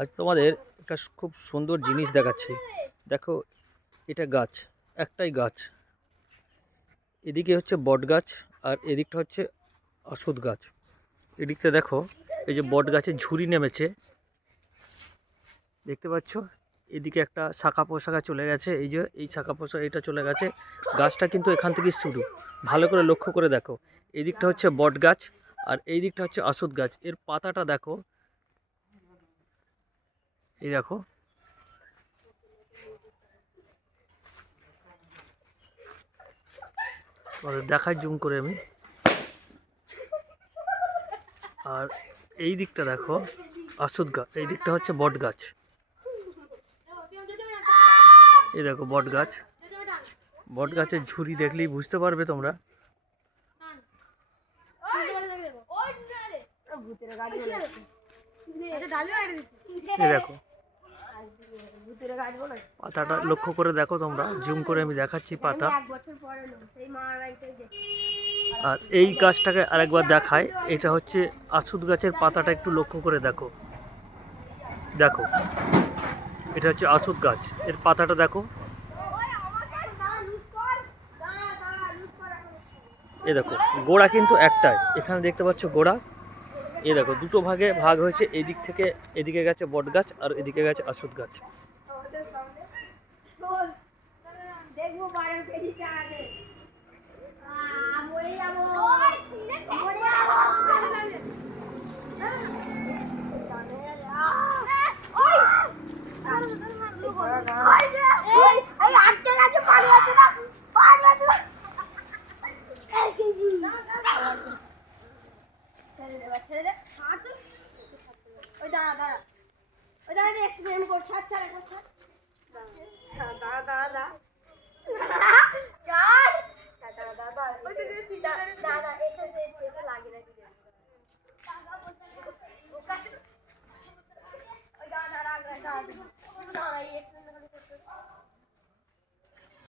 আজ তোমাদের একটা খুব সুন্দর জিনিস দেখাচ্ছি। দেখো, এটা গাছ, একটাই গাছ। এদিকে হচ্ছে বট গাছ আর এদিকটা হচ্ছে অশ্বত্থ গাছ। এদিকটা দেখো, এই যে বট গাছের ঝুড়ি নেমেছে, দেখতে পাচ্ছ? এদিকে একটা শাখা পোশাখা চলে গেছে, এই যে এই শাখা পোশাখা এটা চলে গেছে। গাছটা কিন্তু এখান থেকে শুরু, ভালো করে লক্ষ্য করে দেখো। এই দিকটা হচ্ছে বট গাছ আর এই দিকটা হচ্ছে অশ্বত্থ গাছ। এর পাতাটা দেখো, এই দেখো, দেখাই জুম করে আমি। আর এই দিকটা দেখো অশ্বত্থ গাছ, এই দিকটা হচ্ছে বট গাছ। এই দেখো বট গাছ, বট গাছের ঝুড়ি দেখলেই বুঝতে পারবে তোমরা। এই দেখো পাতাটা লক্ষ্য করে দেখো তোমরা, জুম করে আমি দেখাচ্ছি পাতা। আর এই গাছটাকে আরেকবার দেখায়, এটা হচ্ছে অশ্বত্থ গাছের পাতাটা একটু লক্ষ্য করে দেখো। দেখো, এটা হচ্ছে অশ্বত্থ গাছ, এর পাতাটা দেখো। এ দেখো, গোড়া কিন্তু একটাই, এখানে দেখতে পাচ্ছ গোড়া। এ দেখো দুটো ভাগে ভাগ হয়েছে, এই দিক থেকে এদিকে গেছে বট গাছ আর এদিকে গেছে অশ্বত্থ গাছ।